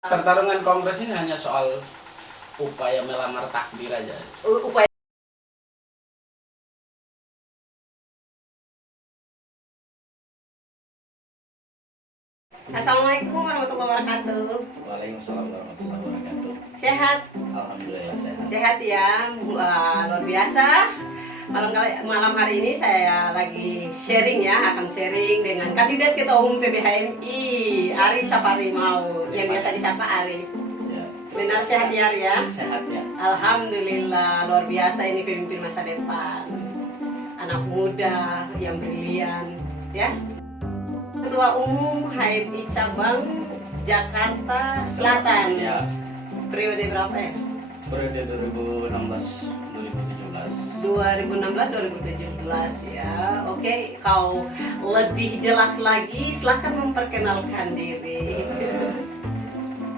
Pertarungan kongres ini hanya soal upaya melamar takdir aja. Upaya. Assalamualaikum warahmatullahi wabarakatuh. Waalaikumsalam warahmatullahi wabarakatuh. Sehat? Alhamdulillah sehat. Sehat ya. Wah, luar biasa. Malam hari ini saya lagi sharing ya, akan sharing dengan kandidat Ketua Umum PBHMI, Ari Sapari Mau, yang biasa disapa Ari. Ya. Benar sehat ya Ari ya? Sehat ya. Alhamdulillah, luar biasa ini pemimpin masa depan. Anak muda yang brilian ya. Ketua Umum HMI Cabang Jakarta Selatan. Ya. Periode berapa ya? Periode 2016-2017. 2016-2017 ya. Oke, kau lebih jelas lagi silahkan memperkenalkan diri.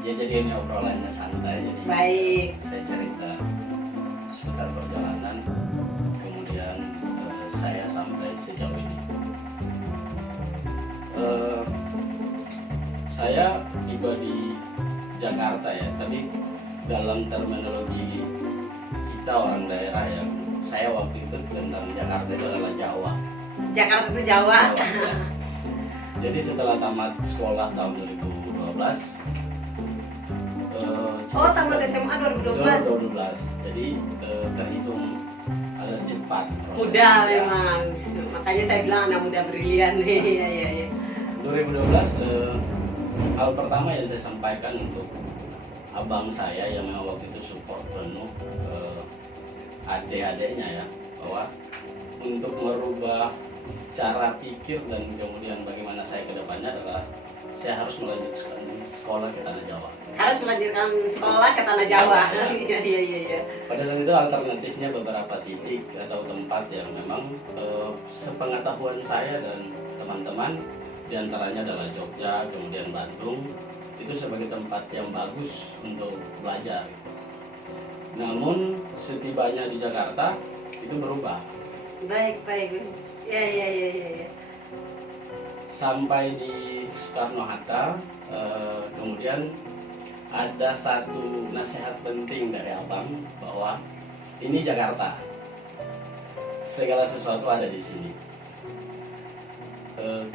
Ya jadi ini obrolannya santai. Jadi Baik. saya cerita seputar perjalanan, kemudian saya sampai sejauh ini. Saya tiba di Jakarta ya, tapi dalam terminologi kita orang daerah ya, saya waktu itu tentang Jakarta itu adalah Jawa. Jakarta itu Jawa. Ya. Jadi setelah tamat sekolah tahun 2012, Oh, tamat SMA 2012. 2012. Jadi terhitung agak cepat. Muda memang. Makanya saya bilang anak muda brilian nih. Iya, iya, iya. 2012 hal pertama yang saya sampaikan untuk abang saya yang memang waktu itu support penuh adik-adiknya ya, bahwa untuk merubah cara pikir dan kemudian bagaimana saya ke depannya adalah saya harus melanjutkan sekolah ke Tanah Jawa. Harus melanjutkan sekolah ke Tanah Jawa. Iya, iya, iya, iya. Pada saat itu alternatifnya beberapa titik atau tempat yang memang sepengetahuan saya dan teman-teman, diantaranya adalah Jogja, kemudian Bandung, itu sebagai tempat yang bagus untuk belajar. Namun setibanya di Jakarta itu berubah. Baik, baik. Ya, ya, ya, ya, ya. Sampai di Soekarno-Hatta, kemudian ada satu nasihat penting dari abang bahwa ini Jakarta, segala sesuatu ada di sini.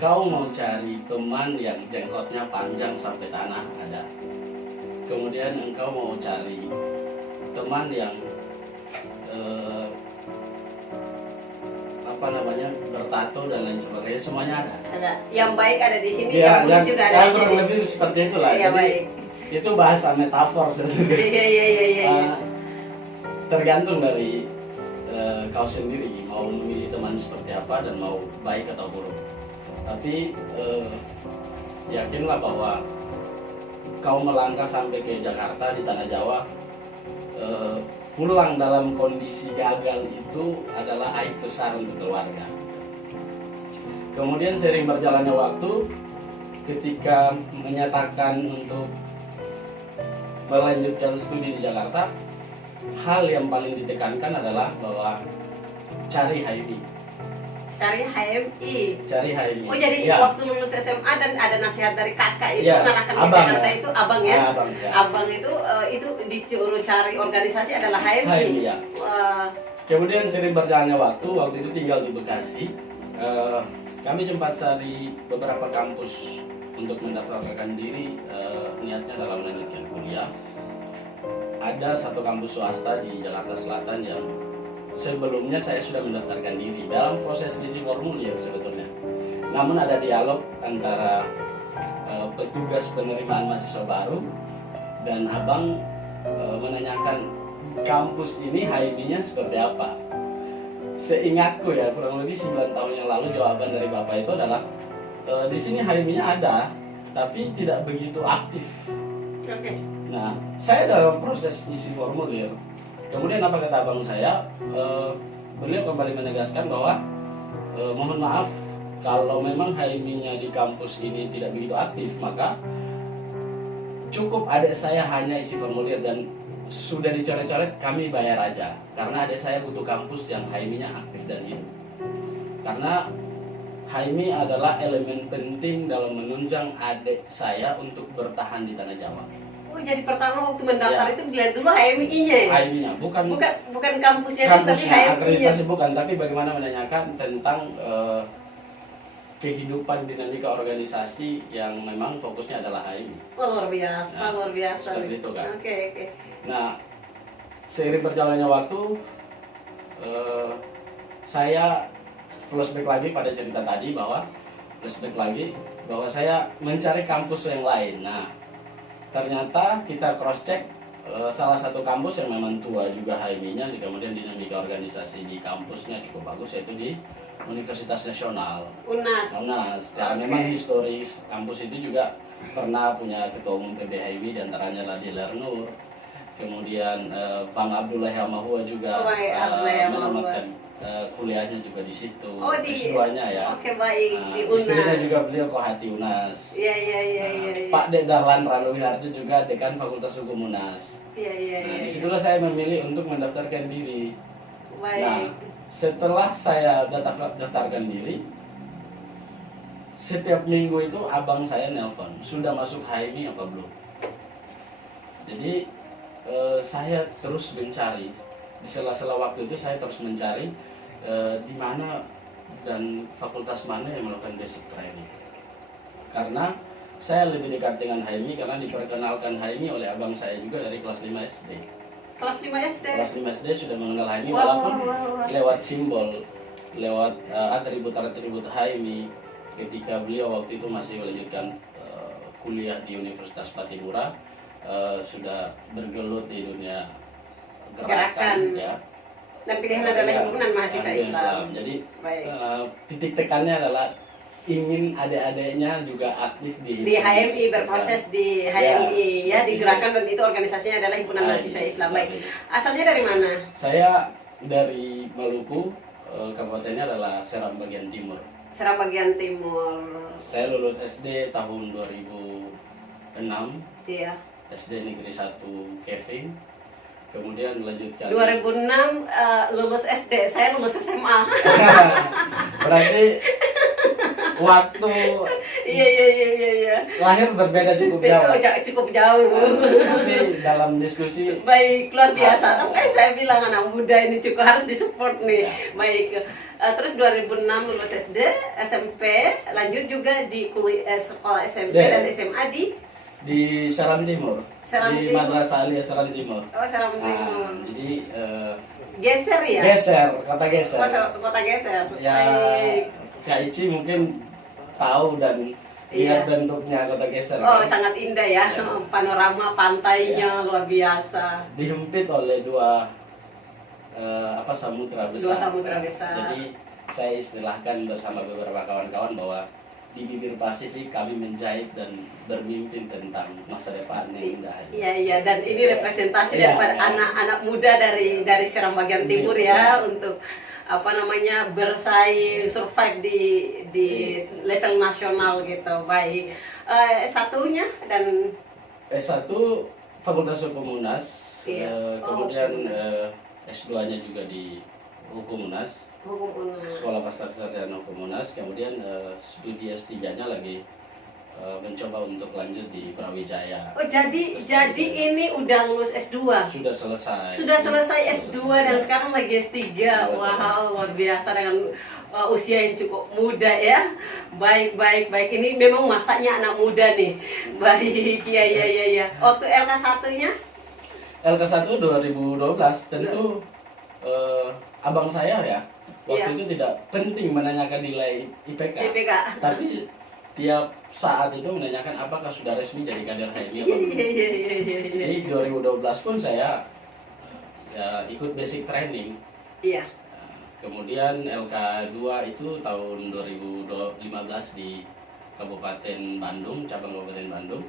Kau mau cari teman yang jenggotnya panjang sampai tanah ada. Kemudian engkau mau cari teman yang bertato dan lain sebagainya, semuanya ada. Ada. Yang baik ada di sini, Ya, yang buruk juga ada di kurang sini. lebih seperti itulah. Iya, Jadi, baik. itu bahasa metafor sebetulnya. Iya, iya, iya, iya. Tergantung dari kau sendiri mau memilih teman seperti apa dan mau baik atau buruk. Tapi yakinlah bahwa kau melangkah sampai ke Jakarta di Tanah Jawa, pulang dalam kondisi gagal itu adalah aib besar untuk keluarga. Kemudian sering berjalannya waktu, ketika menyatakan untuk melanjutkan studi di Jakarta, hal yang paling ditekankan adalah bahwa cari HMI. Cari HMI. Cari HMI. Oh, jadi ya. waktu lulus SMA dan ada nasihat dari kakak itu Ya, ngarahkan ke abang, Jakarta ya. itu abang ya? Abang, ya. Abang itu disuruh cari organisasi adalah HMI. HMI ya. Kemudian sering berjalannya waktu itu tinggal di Bekasi. Kami sempat cari beberapa kampus untuk mendaftarkan diri, niatnya dalam melanjutkan kuliah. Ada satu kampus swasta di Jakarta Selatan yang sebelumnya saya sudah mendaftarkan diri dalam proses isi formulir sebetulnya. Namun ada dialog antara petugas penerimaan mahasiswa baru dan abang menanyakan kampus ini HMI-nya seperti apa. Seingatku ya, kurang lebih 9 tahun yang lalu jawaban dari bapak itu adalah di sini HMI-nya ada, tapi tidak begitu aktif. Oke. Nah, saya dalam proses isi formulir, kemudian apa kata abang saya, beliau kembali menegaskan bahwa mohon maaf, kalau memang HMI-nya di kampus ini tidak begitu aktif, maka cukup adik saya hanya isi formulir dan sudah dicoret-coret, kami bayar aja. Karena adik saya butuh kampus yang HMI-nya aktif dan hidup. Karena HMI adalah elemen penting dalam menunjang adik saya untuk bertahan di Tanah Jawa. Oh, jadi pertama waktu mendaftar Ya. itu dilihat dulu HMI-nya ya? HMI-nya, Bukan kampusnya itu, tapi kampusnya, HMI-nya. akreditasi bukan, tapi bagaimana menanyakan tentang kehidupan dinamika organisasi yang memang fokusnya adalah HMI. Oh, luar biasa, Nah, luar biasa. seperti itu kan. Oke. Nah, seiring berjalannya waktu, saya flashback lagi pada cerita tadi bahwa saya mencari kampus yang lain. Nah, ternyata kita cross check salah satu kampus yang memang tua juga HMI-nya, kemudian dinamika organisasi di kampusnya cukup bagus, yaitu di Universitas Nasional. UNAS. Karena Oke. memang historis kampus itu juga pernah punya ketua umum PB HMI, diantaranya Ladi Lernur, kemudian Bang Abdullah Hamahua juga Oh, baik, Abdullah Hamahua. menamatkan kuliahnya juga di situ, Oh, di S2-nya ya. Oke, baik, Nah, di istrinya UNAS. juga beliau Kohati UNAS. Iya. Nah, Pak Dek Dahlan Ranowi Harjo juga dekan Fakultas Hukum UNAS. Iya. Nah, disitulah saya memilih untuk mendaftarkan diri. Baik. Nah, setelah saya daftarkan diri, setiap minggu itu abang saya nelpon, sudah masuk HMI apa belum? Jadi saya terus mencari, di sela-sela waktu itu saya terus mencari di mana dan fakultas mana yang melakukan basic training. Karena saya lebih dekat dengan HMI karena diperkenalkan HMI oleh abang saya juga dari kelas 5 SD. Kelas 5 SD. Kelas 5 SD sudah mengenal HMI Wow. walaupun lewat simbol, lewat atribut-atribut HMI ketika beliau waktu itu masih melanjutkan kuliah di Universitas Patimura, sudah bergelut di dunia gerakan. Ya. Dan pilihan adalah himpunan mahasiswa Ahli Islam. Jadi Baik. titik tekannya adalah ingin adik-adiknya juga aktif di Di HMI, berproses di HMI ya, di gerakan, dan itu organisasinya adalah himpunan mahasiswa Islam. Baik. Asalnya dari mana? Saya dari Maluku, kabupatennya adalah Seram bagian timur. Seram bagian timur. Saya lulus SD tahun 2006, Iya. SD Negeri 1 Kevin. Kemudian melanjutkan 2006 lulus SD, saya lulus SMA. berarti waktu Iya. lahir berbeda cukup jauh. Cukup jauh. Tapi dalam diskusi Baik, luar biasa. Tapi kan saya bilang anak muda ini cukup harus disupport nih. Baik. Terus 2006 lulus SD, SMP, lanjut juga di sekolah SMP dan SMA di Seram Timur, Seram di Timur. Madrasah Aliyah Seram Timur. Seram Nah, Timur. jadi Geser ya? kota geser. Kota geser. Ya, Baik. Kak Ici mungkin tahu dan Iya. lihat bentuknya kota geser. Oh, kan? sangat indah ya. Ya. Panorama pantainya luar biasa. Dihimpit oleh dua samudra besar. Dua samudra besar. Jadi saya istilahkan bersama beberapa kawan-kawan bahwa di bibir Pasifik kami menjahit dan bermimpi tentang masa depan yang indah. Iya, dan ini representasi Iya, daripada iya. anak-anak muda dari Seram bagian timur ya, untuk bersaing, survive di level nasional gitu. Baik. S1-nya dan S1 Fakultas Hukum UNAS, Iya. kemudian Hukum S2-nya juga di Hukum UNAS, Hukum UNAS. Sekolah Pasar Sarjana Hukum UNAS, kemudian studi S3-nya lagi mencoba untuk lanjut di Brawijaya. Oh, jadi ini udah lulus S2. Sudah selesai. Sudah selesai S2 dan sekarang lagi S3. Sudah Wow, selesai. luar biasa dengan usia yang cukup muda ya. Baik. Ini memang masaknya anak muda nih. Baik, iya. Waktu LK1-nya? LK1 2012 tentu abang saya ya waktu Iya. itu tidak penting menanyakan nilai IPK. IPK. Tapi tiap saat itu menanyakan apakah sudah resmi jadi kader HMI apa belum. Iya. Jadi 2012 pun saya ya, ikut basic training. Iya. Kemudian LK2 itu tahun 2015 di Kabupaten Bandung, cabang Kabupaten Bandung.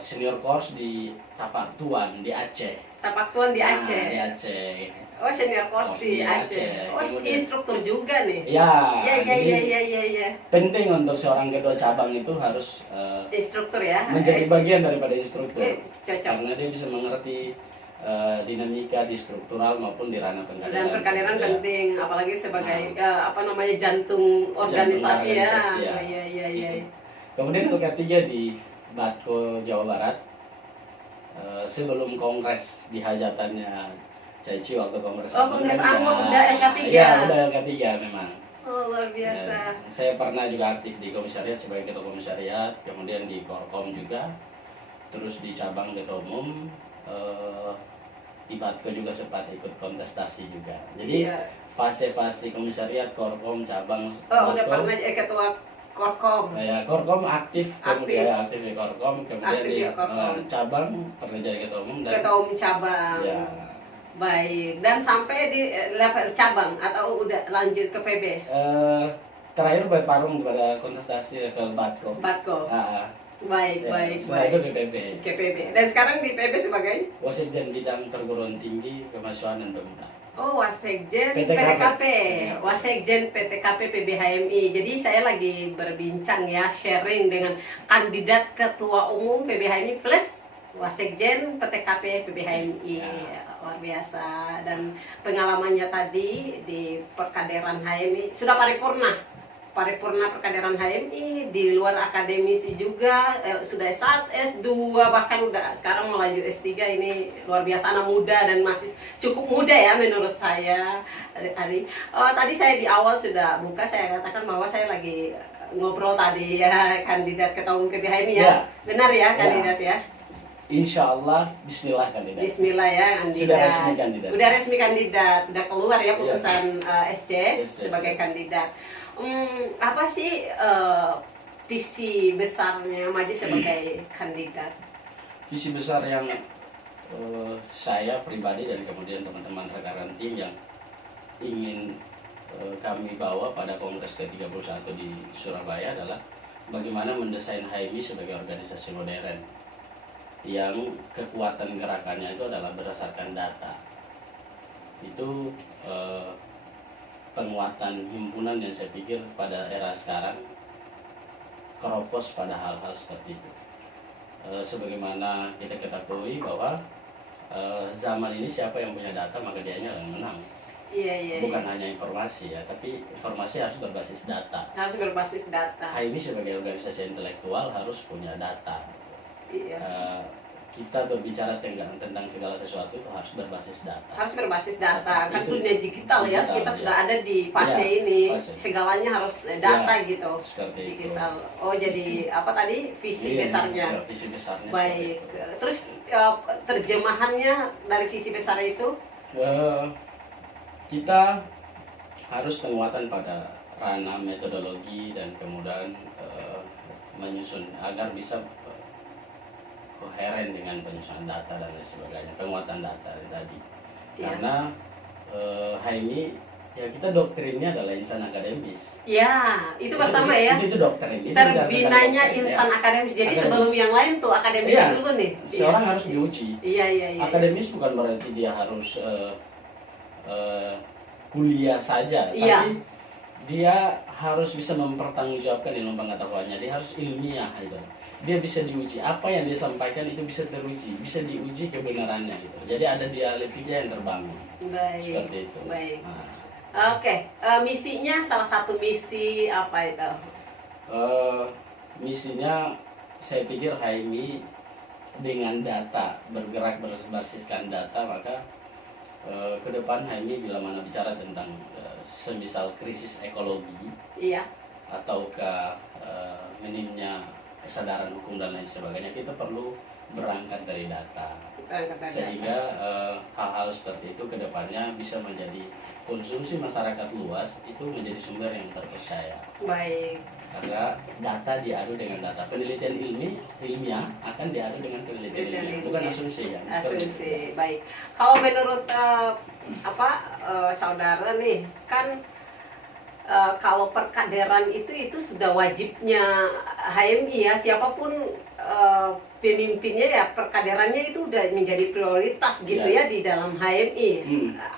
Senior course di Tapak Tuan di Aceh. Tapak Tuan di Nah, Aceh. di Aceh. Oh, senior course di Di Aceh. Aceh. Oh, Kemudian- instruktur juga nih. Ya, Iya. jadi penting untuk seorang ketua cabang itu harus Instruktur ya. menjadi bagian daripada instruktur. Cocok. Karena dia bisa mengerti dinamika di struktural maupun di ranah pengkaderan. Dan perkaderan Ya. penting, apalagi sebagai jantung organisasi ya. organisasi, ya. Iya. Kemudian LK3 di Batko Jawa Barat. sebelum kongres di hajatannya Caici waktu kongres Oh, kongres kan Ambon udah yang ketiga. Iya, udah yang ketiga memang. Oh, luar biasa. Saya pernah juga aktif di komisariat sebagai ketua komisariat, kemudian di Korkom juga, terus di cabang ketua umum, di Batko juga sempat ikut kontestasi juga. Jadi Iya. fase-fase komisariat, Korkom, cabang, Oh, udah Batko. pernah jadi ketua Korkom. Ya, Korkom aktif, kemudian aktif di Korkom, kemudian Aktif di di Korkom. cabang pernah jadi ketua umum dan Ketua umum cabang. ya, Baik. Dan sampai di level cabang atau udah lanjut ke PB? terakhir bertarung pada kontestasi level Batko. Batko. Ah, Baik, ya, baik, setelah itu baik. BPB. Ke PB. Dan sekarang di PB sebagai Wasekjen bidang perguruan tinggi, kemahasiswaan dan pemuda. Oh, Wasekjen PTKP. PTKP. Wasekjen PTKP PBHMI. Jadi saya lagi berbincang ya, sharing dengan kandidat ketua umum PBHMI plus Wasekjen PTKP PBHMI. Ya. Luar biasa. Dan pengalamannya tadi di Perkaderan HMI sudah paripurna. Paripurna Perkaderan HMI di luar akademisi juga, sudah S1, S2, bahkan udah sekarang mau lanjut S3. Ini luar biasa, anak muda dan masih cukup muda ya menurut saya. Ari, tadi saya di awal sudah buka, saya katakan bahwa saya lagi ngobrol tadi ya kandidat ketua umum PBHMI ya. Ya. Benar ya kandidat ya? Insya Allah, Bismillah kandidat. Bismillah ya kandidat. Sudah resmi kandidat. Udah resmi kandidat, udah keluar ya putusan SC SC. sebagai kandidat. Apa sih visi besarnya maju sebagai kandidat? Visi besar yang saya pribadi dan kemudian teman-teman rekan tim yang ingin kami bawa pada Kongres ke-31 di Surabaya adalah bagaimana mendesain HMI sebagai organisasi modern yang kekuatan gerakannya itu adalah berdasarkan data. Itu penguatan himpunan yang saya pikir pada era sekarang keropos pada hal-hal seperti itu. Sebagaimana kita ketahui bahwa zaman ini siapa yang punya data maka dianya yang menang. Iya. Bukan hanya informasi ya, tapi informasi harus berbasis data. Harus berbasis data. HMI sebagai organisasi intelektual harus punya data. Iya. Kita berbicara tentang segala sesuatu itu harus berbasis data. Harus berbasis data. Kan Itu dunia digital ya, digital, kita ya. sudah ada di fase Ya, ini. fase. Segalanya harus data Ya, gitu. seperti itu. Digital. Oh, jadi apa tadi visi Iya, besarnya? ya, visi besarnya Baik. seperti itu. Terus terjemahannya dari visi besar itu? Kita harus penguatan pada ranah metodologi dan kemudian menyusun agar bisa koheren dengan penyusunan data dan lain sebagainya, penguatan data tadi. Ya. Karena HMI ya kita doktrinnya adalah insan akademis. Ya, itu pertama ya. Itu doktrin. Itu Terbinanya doktrin, insan ya. akademis. Jadi Akademis. sebelum yang lain tuh akademis Iya. dulu nih. Seorang harus diuji. Iya. Akademis bukan berarti dia harus kuliah saja, Iya. tapi dia harus bisa mempertanggungjawabkan ilmu pengetahuannya. Dia harus ilmiah itu. Dia bisa diuji, apa yang dia sampaikan itu bisa teruji, bisa diuji kebenarannya gitu. Jadi ada dialektika yang terbangun. Baik. Seperti itu. Baik. Nah, Oke, misinya salah satu misi apa itu? misinya saya pikir HMI dengan data bergerak berbasiskan data, maka ke depan HMI bila mana bicara tentang semisal krisis ekologi Iya. ataukah minimnya kesadaran hukum dan lain sebagainya, kita perlu berangkat dari data sehingga hal-hal seperti itu ke depannya bisa menjadi konsumsi masyarakat luas itu menjadi sumber yang terpercaya. Baik. Karena data diadu dengan data, penelitian ilmiah akan diadu dengan penelitian ilmiah, bukan asumsi ya. Asumsi. Baik. Kalau menurut saudara nih, kan kalau perkaderan itu sudah wajibnya HMI ya, siapapun pemimpinnya ya perkaderannya itu udah menjadi prioritas gitu ya di dalam HMI.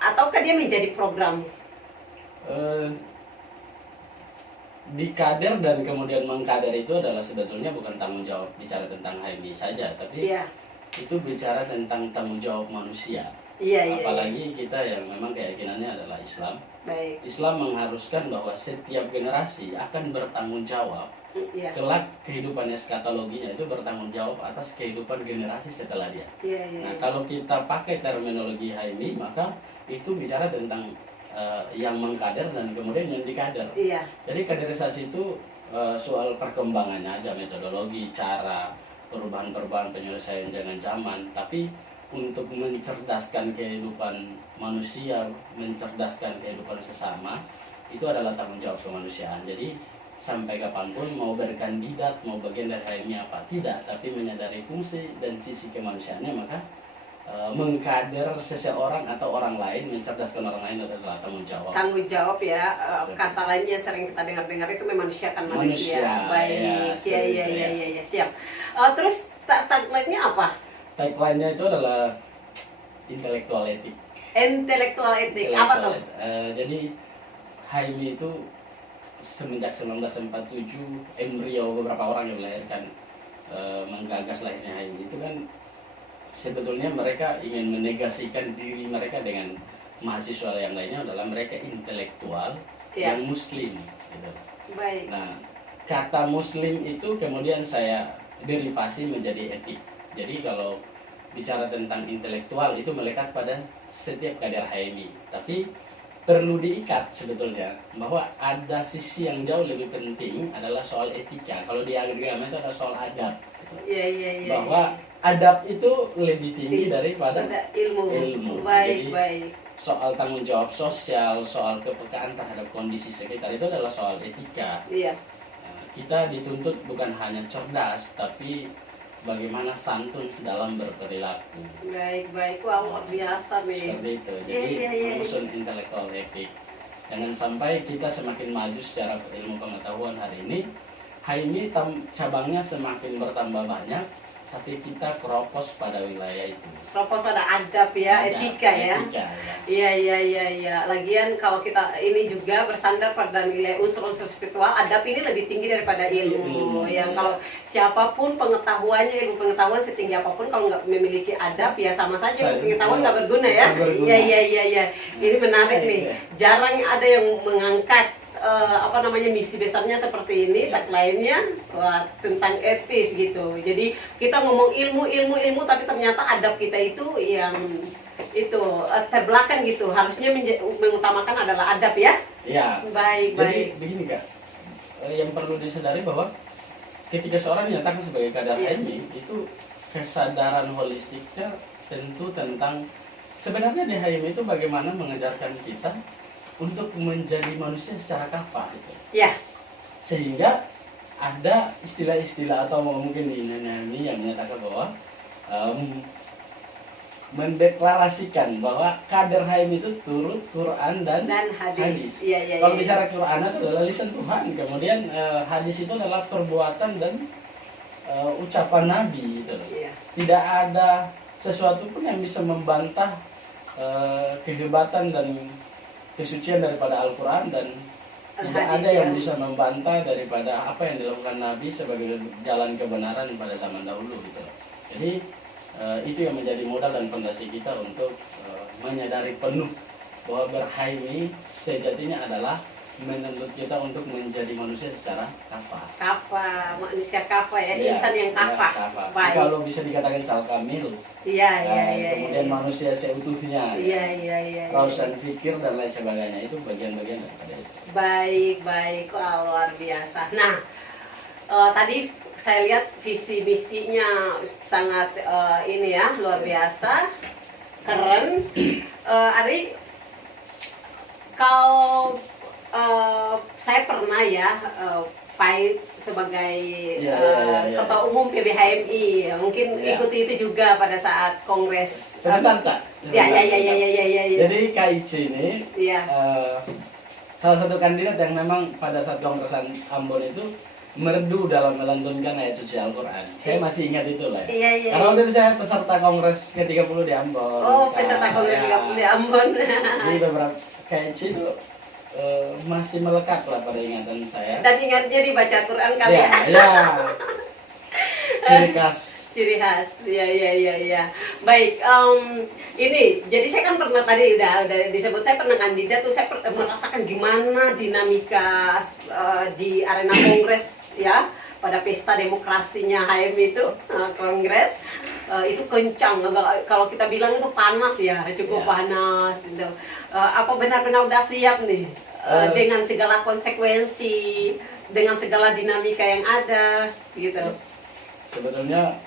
Ataukah dia menjadi program? Dikader dan kemudian mengkader itu adalah sebetulnya bukan tanggung jawab bicara tentang HMI saja, tapi itu bicara tentang tanggung jawab manusia. Iya. Apalagi kita yang memang keyakinannya adalah Islam. Baik. Islam mengharuskan bahwa setiap generasi akan bertanggung jawab. Iya. Kelak kehidupan eskatologinya itu bertanggung jawab atas kehidupan generasi setelah dia. Iya, iya. Nah, kalau kita pakai terminologi HMI, maka itu bicara tentang yang mengkader dan kemudian yang dikader. Iya. Jadi kaderisasi itu soal perkembangannya aja, metodologi, cara, perubahan-perubahan penyelesaian dengan zaman. Tapi untuk mencerdaskan kehidupan manusia, mencerdaskan kehidupan sesama, itu adalah tanggung jawab kemanusiaan. Jadi sampai kapanpun mau berkandidat, mau bagian dari HMI apa tidak, tapi menyadari fungsi dan sisi kemanusiaannya, maka mengkader seseorang atau orang lain, mencerdaskan orang lain adalah tanggung jawab. Tanggung jawab ya, kata lainnya sering kita dengar-dengar itu memanusiakan manusia. Baik, ya, siap. Terus tagline-nya apa? Tagline-nya itu adalah intelektual etik. Intelektual etik, apa tuh? Jadi HMI itu semenjak 1947 embrio beberapa orang yang melahirkan menggagas lahirnya HMI itu kan sebetulnya mereka ingin menegasikan diri mereka dengan mahasiswa yang lainnya adalah mereka intelektual yang muslim gitu. Baik. Nah, kata muslim itu kemudian saya derivasi menjadi etik. Jadi kalau bicara tentang intelektual itu melekat pada setiap kader HMI, tapi perlu diikat sebetulnya bahwa ada sisi yang jauh lebih penting adalah soal etika. Kalau di agama itu ada soal adab. Iya. Bahwa adab itu lebih tinggi daripada ilmu. Baik, Jadi, baik. soal tanggung jawab sosial, soal kepekaan terhadap kondisi sekitar itu adalah soal etika. Iya. Nah, kita dituntut bukan hanya cerdas, tapi bagaimana santun dalam berperilaku. Baik. Wah, luar biasa nih. Seperti itu. Jadi urusan intelektual etik. Jangan sampai kita semakin maju secara ilmu pengetahuan hari ini, cabangnya semakin bertambah banyak, tapi kita keropos pada wilayah itu. Keropos pada adab ya, etika ya. Iya. Lagian kalau kita ini juga bersandar pada nilai unsur-unsur spiritual, adab ini lebih tinggi daripada ilmu. Yang kalau siapapun ilmu pengetahuan setinggi apapun, kalau nggak memiliki adab ya sama saja ilmu pengetahuan nggak berguna ya. Iya. Ini menarik nih. Jarang ada yang mengangkat misi besarnya seperti ini, tagline-nya tentang etis gitu. Jadi kita ngomong ilmu tapi ternyata adab kita itu yang itu terbelakang gitu. Harusnya mengutamakan adalah adab ya. Iya. Baik. Jadi begini Kak, yang perlu disadari bahwa ketika seorang dinyatakan sebagai kader HMI itu kesadaran holistiknya tentu tentang sebenarnya di HMI itu bagaimana mengajarkan kita untuk menjadi manusia secara kafah gitu. Ya. Sehingga ada istilah-istilah atau mungkin di ini yang menyatakan bahwa mendeklarasikan bahwa kader HMI itu turut Quran dan hadis. Iya. Kalau bicara Quran itu adalah lisan Tuhan, kemudian hadis itu adalah perbuatan dan ucapan Nabi gitu. Iya. Tidak ada sesuatu pun yang bisa membantah kehebatan dan kesucian daripada Al-Quran, dan tidak ada yang bisa membantah daripada apa yang dilakukan Nabi sebagai jalan kebenaran pada zaman dahulu gitu. Jadi itu yang menjadi modal dan fondasi kita untuk menyadari penuh bahwa ber-HMI sejatinya adalah menuntut kita untuk menjadi manusia secara kafah. Manusia kafah ya, insan yang kafah. Baik. Kalau bisa dikatakan salkamil. Iya. Kemudian manusia seutuhnya. Iya. Rausan fikir dan lain sebagainya itu bagian-bagian daripada itu. Baik. Luar biasa. Nah, tadi saya lihat visi misinya sangat ini ya, luar biasa, keren. Ari, kalau saya pernah ya fight sebagai ketua umum PBHMI, mungkin ikuti itu juga pada saat kongres. Sebentar Kak. Ya. Jadi KIC ini salah satu kandidat yang memang pada saat kongres Ambon itu merdu dalam melantunkan ayat suci Al-Quran. Saya masih ingat itu lah. Iya. Karena waktu itu saya peserta kongres ke-30 di Ambon. Oh, peserta kongres ke-30 di Ambon. Jadi beberapa KIC itu masih melekat lah pada ingatan saya. Dan ingatnya dibaca Quran kali ya. Iya. Ciri khas. Iya. Baik. Ini, jadi saya kan pernah tadi udah disebut saya pernah kandidat tuh, saya merasakan gimana dinamika di arena kongres ya, pada pesta demokrasinya HMI itu kongres itu kencang. Kalau kita bilang itu panas ya, cukup panas. Gitu. Apa benar-benar udah siap nih dengan segala konsekuensi, dengan segala dinamika yang ada, gitu. Sebetulnya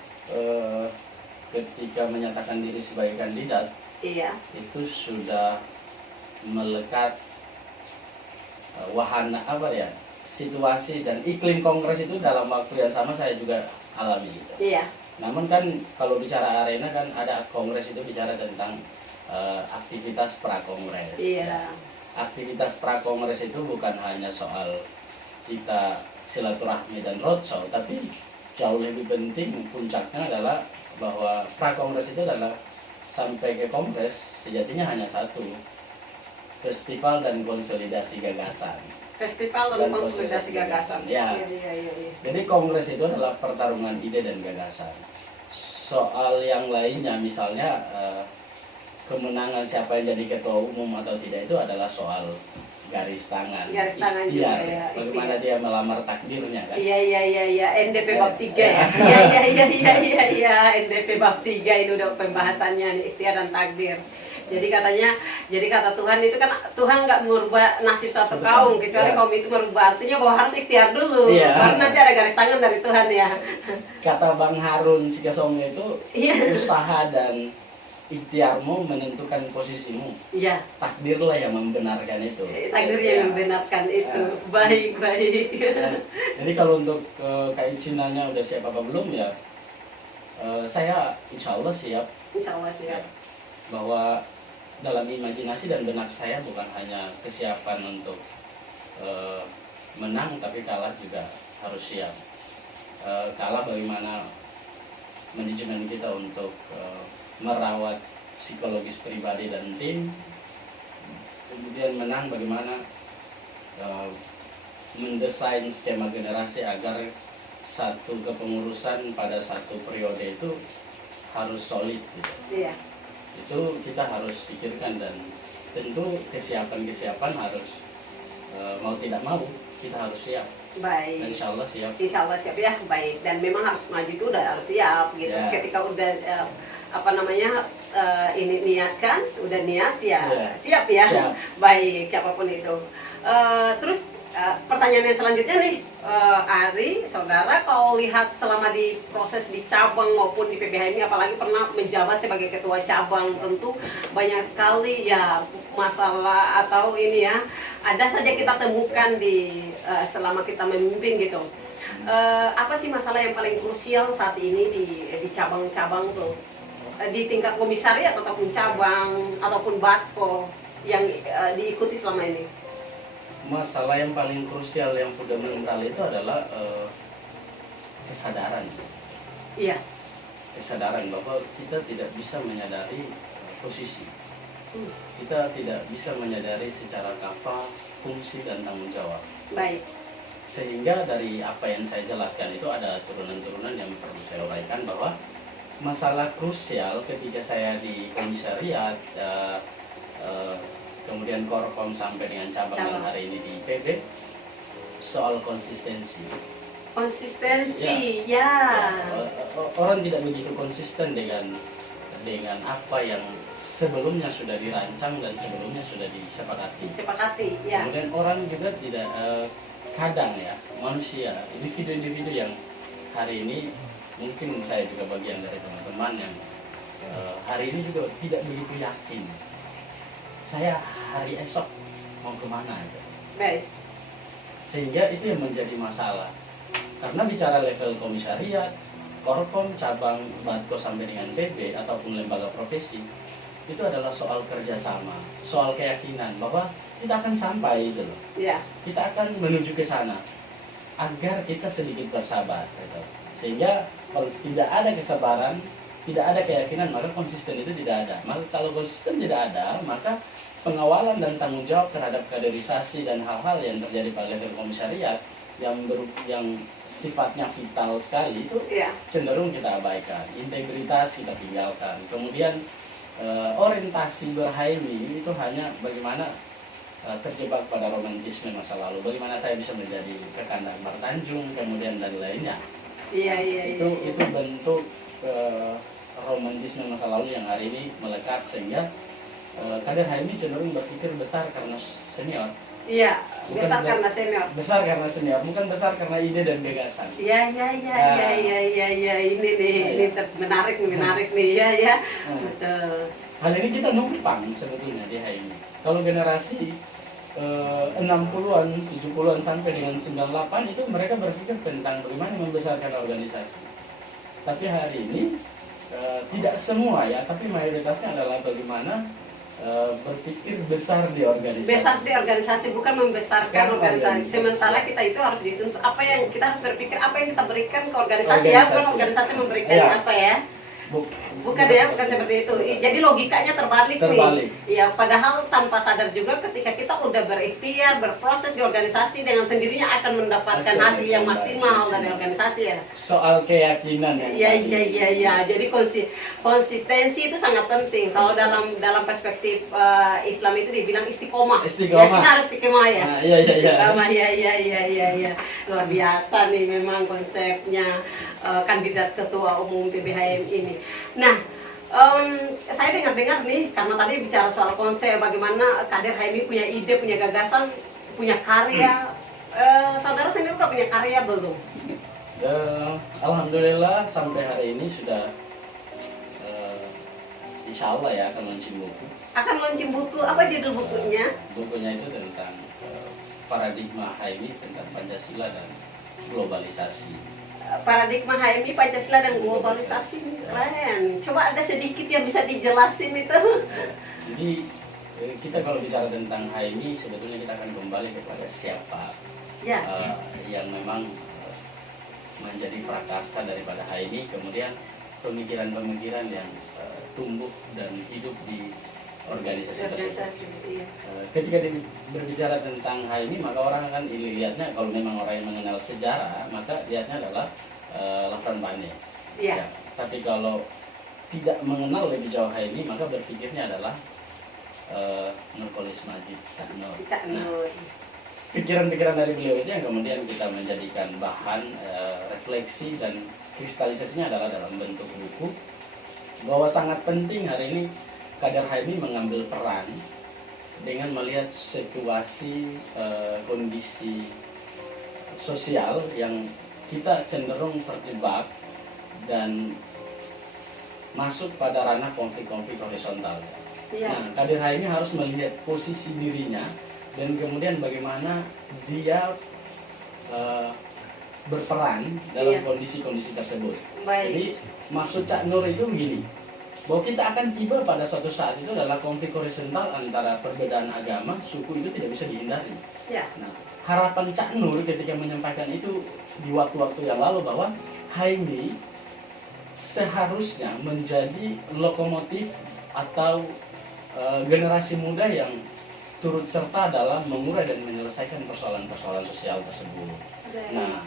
ketika menyatakan diri sebagai kandidat, Iya. itu sudah melekat wahana apa ya, situasi dan iklim kongres itu dalam waktu yang sama saya juga alami gitu. Iya. Namun kan kalau bicara arena kan ada kongres itu bicara tentang aktivitas prakongres. Iya. Aktivitas prakongres itu bukan hanya soal kita silaturahmi dan roadshow, tapi jauh lebih penting puncaknya adalah bahwa prakongres itu adalah sampai ke kongres sejatinya hanya satu, festival dan konsolidasi gagasan. Festival dan konsolidasi gagasan. Ya. Iya. Jadi kongres itu adalah pertarungan ide dan gagasan. Soal yang lainnya misalnya kemenangan siapa yang jadi ketua umum atau tidak itu adalah soal garis tangan. Garis tangan juga ya. Bagaimana dia melamar takdirnya kan? Iya. NDP bab 3 ya. Iya. NDP bab 3 itu udah pembahasannya nih, ikhtiar dan takdir. Jadi kata Tuhan itu kan Tuhan nggak merubah nasib suatu kaum kecuali kaum itu merubah, artinya bahwa harus ikhtiar dulu. Baru nanti ada garis tangan dari Tuhan ya. Kata Bang Harun Sikasongo itu usaha dan ikhtiarmu menentukan posisimu. Iya. Takdirlah yang membenarkan itu. Takdir yang membenarkan itu. Baik. Jadi kalau untuk kayak Cinanya udah siap apa belum ya? Saya insya Allah siap. Insya Allah siap. Bahwa dalam imajinasi dan benak saya bukan hanya kesiapan untuk menang, tapi kalah juga harus siap. Kalah bagaimana manajemen kita untuk merawat psikologis pribadi dan tim, kemudian menang bagaimana mendesain skema generasi agar satu kepengurusan pada satu periode itu harus solid gitu. Iya. Itu kita harus pikirkan, dan tentu kesiapan harus mau tidak mau kita harus siap. Baik. Dan insya Allah siap. Insya Allah siap ya, baik. Dan memang harus maju itu udah harus siap gitu. Ketika udah ini niatkan, udah niat ya siap ya. Siap. Baik, siapapun itu. Terus pertanyaan yang selanjutnya nih, Ari, saudara, kalau lihat selama di proses di cabang maupun di PBHMI, apalagi pernah menjabat sebagai ketua cabang, tentu banyak sekali ya masalah atau ini ya, ada saja kita temukan di selama kita memimpin gitu. Apa sih masalah yang paling krusial saat ini di cabang-cabang tuh? Di tingkat komisariat ataupun cabang ataupun batko yang diikuti selama ini? Masalah yang paling krusial yang fundamental itu adalah kesadaran. Iya. Kesadaran bahwa kita tidak bisa menyadari posisi. Kita tidak bisa menyadari secara kafah fungsi dan tanggung jawab. Baik. Sehingga dari apa yang saya jelaskan itu ada turunan-turunan yang perlu saya uraikan, bahwa masalah krusial ketika saya di komisariat, kemudian korkom sampai dengan cabang dan hari ini di PB, soal konsistensi. Konsistensi, ya. Orang tidak begitu konsisten dengan apa yang sebelumnya sudah dirancang dan sebelumnya sudah disepakati. Ya. Kemudian orang juga tidak kadang ya, manusia, individu-individu yang hari ini mungkin saya juga bagian dari teman-teman yang hari ini juga tidak begitu yakin saya hari esok mau kemana gitu. Baik. Sehingga itu yang menjadi masalah, karena bicara level komisariat, korkom, cabang, batko sampai dengan PB ataupun lembaga profesi, itu adalah soal kerjasama, soal keyakinan bahwa kita akan sampai gitu loh. Ya. Kita akan menuju ke sana agar kita sedikit bersabar gitu. Sehingga kalau tidak ada kesabaran, tidak ada keyakinan, maka konsisten itu tidak ada. Maka kalau konsisten tidak ada, maka pengawalan dan tanggung jawab terhadap kaderisasi dan hal-hal yang terjadi pada level komisariat yang sifatnya vital sekali itu cenderung kita abaikan. Integritas kita tinggalkan. Kemudian orientasi berHMI itu hanya bagaimana terjebak pada romantisme masa lalu, bagaimana saya bisa menjadi kekandang Martanjung kemudian dan lainnya. Itu bentuk romantisme masa lalu yang hari ini melekat, sehingga kader HMI cenderung berpikir besar karena senior. Iya, besar karena senior. Besar karena senior, bukan besar karena ide dan gagasan. Iya, ini nih, ini menarik nih, ya. Betul. Hal ini kita numpang sebetulnya di HMI. Kalau generasi 60-an, 70-an sampai dengan 98 itu mereka berpikir tentang bagaimana membesarkan organisasi. Tapi hari ini tidak semua ya, tapi mayoritasnya adalah bagaimana berpikir besar di organisasi. Besar di organisasi, bukan membesarkan organisasi. Sementara kita itu harus dituntut apa yang kita harus berpikir, apa yang kita berikan ke organisasi. Ya, bukan organisasi memberikan apa ya. Bukan ya, bukan seperti itu. Jadi logikanya terbalik. Nih. Ya, padahal tanpa sadar juga ketika kita udah berikhtiar, berproses di organisasi, dengan sendirinya akan mendapatkan hasil yang maksimal dari organisasi ya. Soal keyakinan ya. Iya. Jadi konsistensi itu sangat penting. Kalau dalam perspektif Islam itu dibilang istiqomah. Ya, kita harus istiqomah ya. Nah, iya. Iya. Luar biasa nih memang konsepnya kandidat ketua umum PBHM ini. Nah, saya dengar nih, karena tadi bicara soal konsep, bagaimana kader HMI punya ide, punya gagasan, punya karya. Saudara sendiri udah punya karya belum? Alhamdulillah sampai hari ini sudah, insya Allah ya akan launching buku. Akan launching buku, apa judul bukunya? Bukunya itu tentang paradigma HMI tentang Pancasila dan globalisasi. Paradigma HMI, Pancasila dan globalisasi, keren. Coba ada sedikit yang bisa dijelasin itu. Jadi kita kalau bicara tentang HMI sebetulnya kita akan kembali kepada siapa yang memang menjadi prakarsa daripada HMI, kemudian pemikiran-pemikiran yang tumbuh dan hidup di organisasi tersebut. Iya. Ketika berbicara tentang HMI, maka orang akan lihatnya, kalau memang orang yang mengenal sejarah, maka lihatnya adalah Lafran Pane. Iya. Ya, tapi kalau tidak mengenal lebih jauh HMI, maka berpikirnya adalah Nurkolis Majid, Cak Nur. Nah, pikiran-pikiran dari beliau itu yang kemudian kita menjadikan bahan refleksi, dan kristalisasinya adalah dalam bentuk buku, bahwa sangat penting hari ini kader HMI mengambil peran dengan melihat situasi kondisi sosial yang kita cenderung terjebak dan masuk pada ranah konflik-konflik horizontal. Nah, kader HMI harus melihat posisi dirinya dan kemudian bagaimana dia berperan dalam kondisi-kondisi tersebut. Jadi maksud Cak Nur itu begini, bahwa kita akan tiba pada suatu saat itu adalah konflik horizontal antara perbedaan agama, suku, itu tidak bisa dihindari. Nah, harapan Cak Nur ketika menyampaikan itu di waktu-waktu yang lalu, bahwa HMI seharusnya menjadi lokomotif atau generasi muda yang turut serta dalam mengurai dan menyelesaikan persoalan-persoalan sosial tersebut. Nah,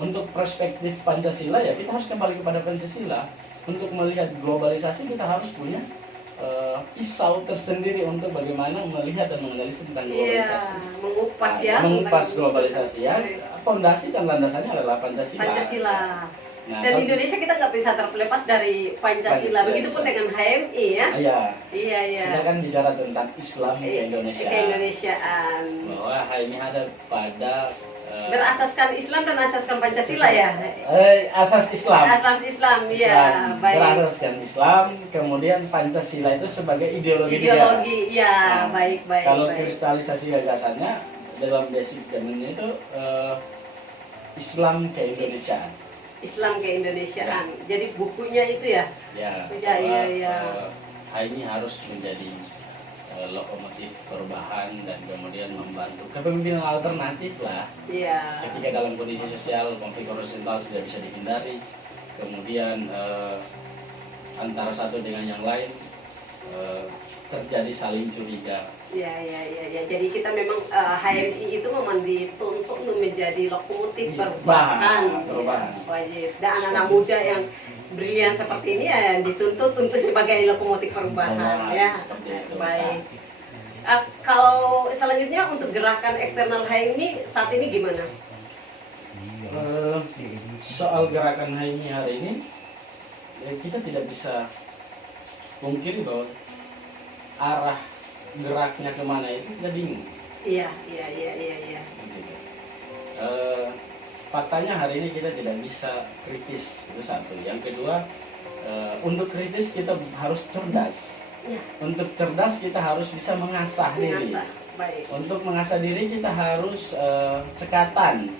untuk perspektif Pancasila ya kita harus kembali kepada Pancasila. Untuk melihat globalisasi kita harus punya pisau tersendiri untuk bagaimana melihat dan menganalisis tentang globalisasi. Mengupas globalisasi ya. Fondasi dan landasannya adalah Pancasila. Nah, dan Indonesia kita nggak bisa terlepas dari Pancasila. Begitupun dengan HMI ya. Iya. Kita kan bicara tentang Islam keindonesiaan. Bahwa HMI ada pada berasaskan Islam dan asaskan Pancasila ya. Asas Islam. Iya. Baik. Berasaskan Islam, kemudian Pancasila itu sebagai ideologi. Ya, baik. Kalau kristalisasi gagasannya dalam basic temennya itu Islam keindonesiaan. Jadi bukunya itu ya. HMI harus menjadi lokomotif perubahan dan kemudian membantu kepemimpinan alternatif lah. Ketika dalam kondisi sosial konflik horizontal sudah bisa dihindari, kemudian antara satu dengan yang lain terjadi saling curiga. Ya. Jadi kita memang HMI itu memang dituntut untuk menjadi lokomotif perubahan. Perubahan. Ya, wajib. Dan anak-anak muda yang brilian seperti ini ya dituntut untuk sebagai lokomotif perubahan. Ya, baik. Kalau selanjutnya untuk gerakan eksternal HMI saat ini gimana? Soal gerakan HMI hari ini, ya kita tidak bisa mungkiri bahwa arah geraknya kemana itu kita bingung. Iya. Gitu. Faktanya hari ini kita tidak bisa kritis, itu satu. Yang kedua, untuk kritis kita harus cerdas. Ya. Untuk cerdas kita harus bisa mengasah diri. Baik. Untuk mengasah diri kita harus cekatan.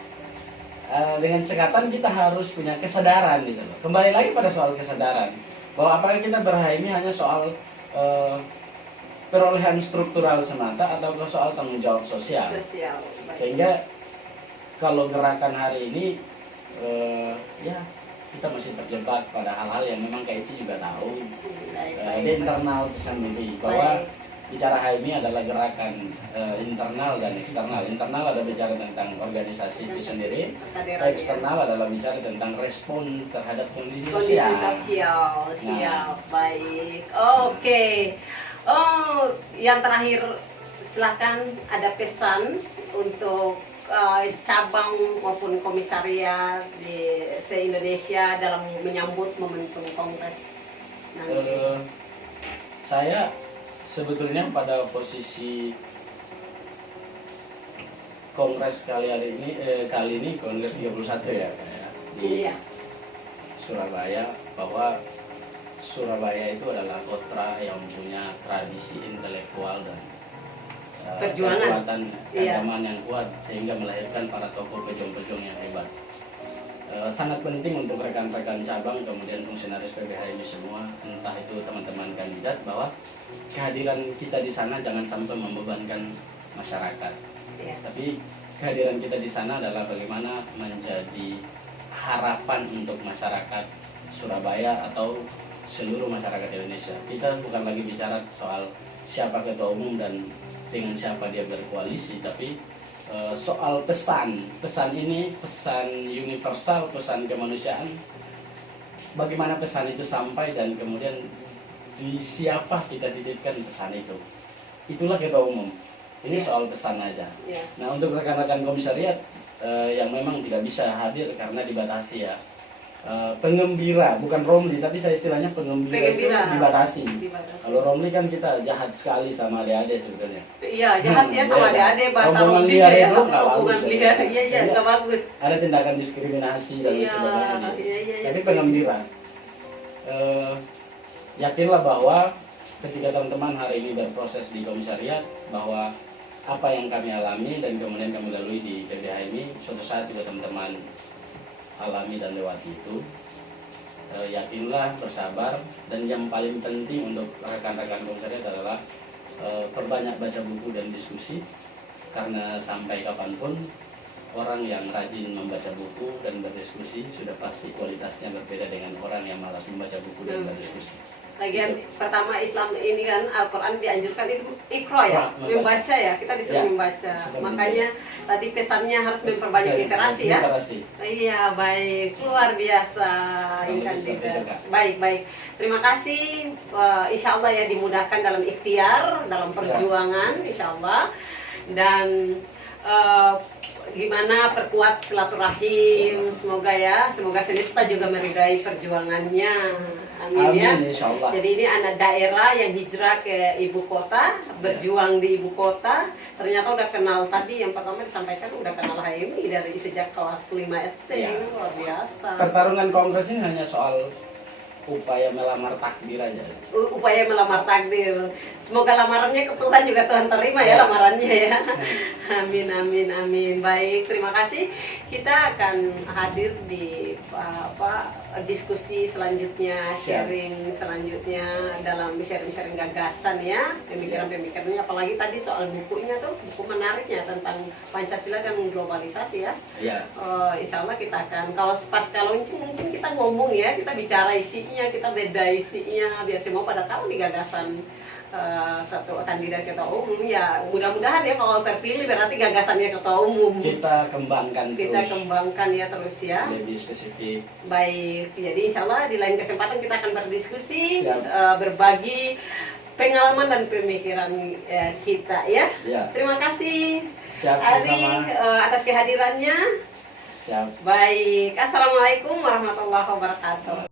Dengan cekatan kita harus punya kesadaran gitu loh. Kembali lagi pada soal kesadaran, bahwa apakah kita berHMI hanya soal perolehan struktural semata atau soal tanggung jawab sosial. Sehingga kalau gerakan hari ini ya kita masih terjebak pada hal-hal yang memang Kak Ici juga tahu di internal itu sendiri, bahwa bicara HMI adalah gerakan internal dan eksternal. Internal ada bicara tentang organisasi itu sendiri, eksternal adalah bicara tentang respon terhadap kondisi sosial. Siap, baik. Oke. Oh, yang terakhir silakan ada pesan untuk cabang maupun komisariat di se-Indonesia dalam menyambut momentum kongres nanti. Saya sebetulnya pada posisi kongres kali ini kongres 31 ya di Surabaya, bahwa Surabaya itu adalah kota yang punya tradisi intelektual dan kekuatan keagamaan yang kuat, sehingga melahirkan para tokoh pejuang-pejuang yang hebat. Sangat penting untuk rekan-rekan cabang, kemudian fungsionaris PBHMI semua, entah itu teman-teman kandidat, bahwa kehadiran kita di sana jangan sampai membebankan masyarakat. Tapi kehadiran kita di sana adalah bagaimana menjadi harapan untuk masyarakat Surabaya atau seluruh masyarakat Indonesia. Kita bukan lagi bicara soal siapa ketua umum dan dengan siapa dia berkoalisi, tapi soal pesan ini pesan universal, pesan kemanusiaan, bagaimana pesan itu sampai dan kemudian di siapa kita titipkan pesan itu. Itulah ketua umum. Ini soal pesan aja. Nah, untuk rekan-rekan komisariat yang memang tidak bisa hadir karena dibatasi ya, pengembira, bukan Romli, tapi saya istilahnya pengembira. Itu dibatasi. Kalau Romli kan kita jahat sekali sama adik-adik sebetulnya. Iya, jahat ya sama adik-adik, bahasa Romli ya. Hubungan liar, iya, nggak bagus. Ada tindakan diskriminasi dan sebagainya. Jadi pengembira. Yakinlah bahwa ketika teman-teman hari ini berproses di komisariat, bahwa apa yang kami alami dan kemudian kami lalui di PBHMI, suatu saat juga teman-teman alami dan lewati itu. Yakinlah, bersabar, dan yang paling penting untuk rekan-rekan komisariat adalah perbanyak baca buku dan diskusi, karena sampai kapanpun orang yang rajin membaca buku dan berdiskusi sudah pasti kualitasnya berbeda dengan orang yang malas membaca buku dan berdiskusi. Lagian pertama Islam ini kan Al-Quran dianjurkan itu Iqra ya, membaca ya, kita disuruh membaca. Makanya tadi pesannya harus memperbanyak literasi ya. Iya, baik, luar biasa ini kandidat. Baik. Terima kasih. Insya Allah ya dimudahkan dalam ikhtiar, dalam perjuangan, insya Allah. Dan gimana perkuat silaturahim, semoga semesta juga meridai perjuangannya. Amin ya. Insyaallah. Jadi ini anak daerah yang hijrah ke ibu kota, berjuang di ibu kota. Ternyata udah kenal, tadi yang pertama disampaikan udah kenal HMI dari sejak kelas 5 SD. Luar biasa. Pertarungan kongres ini hanya soal upaya melamar takdir aja. Upaya melamar takdir. Semoga lamarannya ke Tuhan juga Tuhan terima ya lamarannya ya. Amin. Baik, terima kasih. Kita akan hadir di diskusi selanjutnya, sharing selanjutnya dalam sharing gagasan ya, pemikiran-pemikirannya. Apalagi tadi soal bukunya tuh, buku menariknya tentang Pancasila dan globalisasi ya. Insya Allah kita akan, kalau pasca launching mungkin kita ngomong ya, kita bicara isinya, kita beda isinya, biar semua pada tahu di gagasan kandidat ketua umum, ya mudah-mudahan ya kalau terpilih berarti gagasannya ketua umum. Kita kembangkan Kita terus. kembangkan ya terus ya. Lebih spesifik. Baik, jadi insya Allah di lain kesempatan kita akan berdiskusi, Siap. berbagi pengalaman dan pemikiran kita ya. Ya. Terima kasih Siap Ari sama-sama. atas kehadirannya. Siap. Baik, assalamualaikum warahmatullahi wabarakatuh.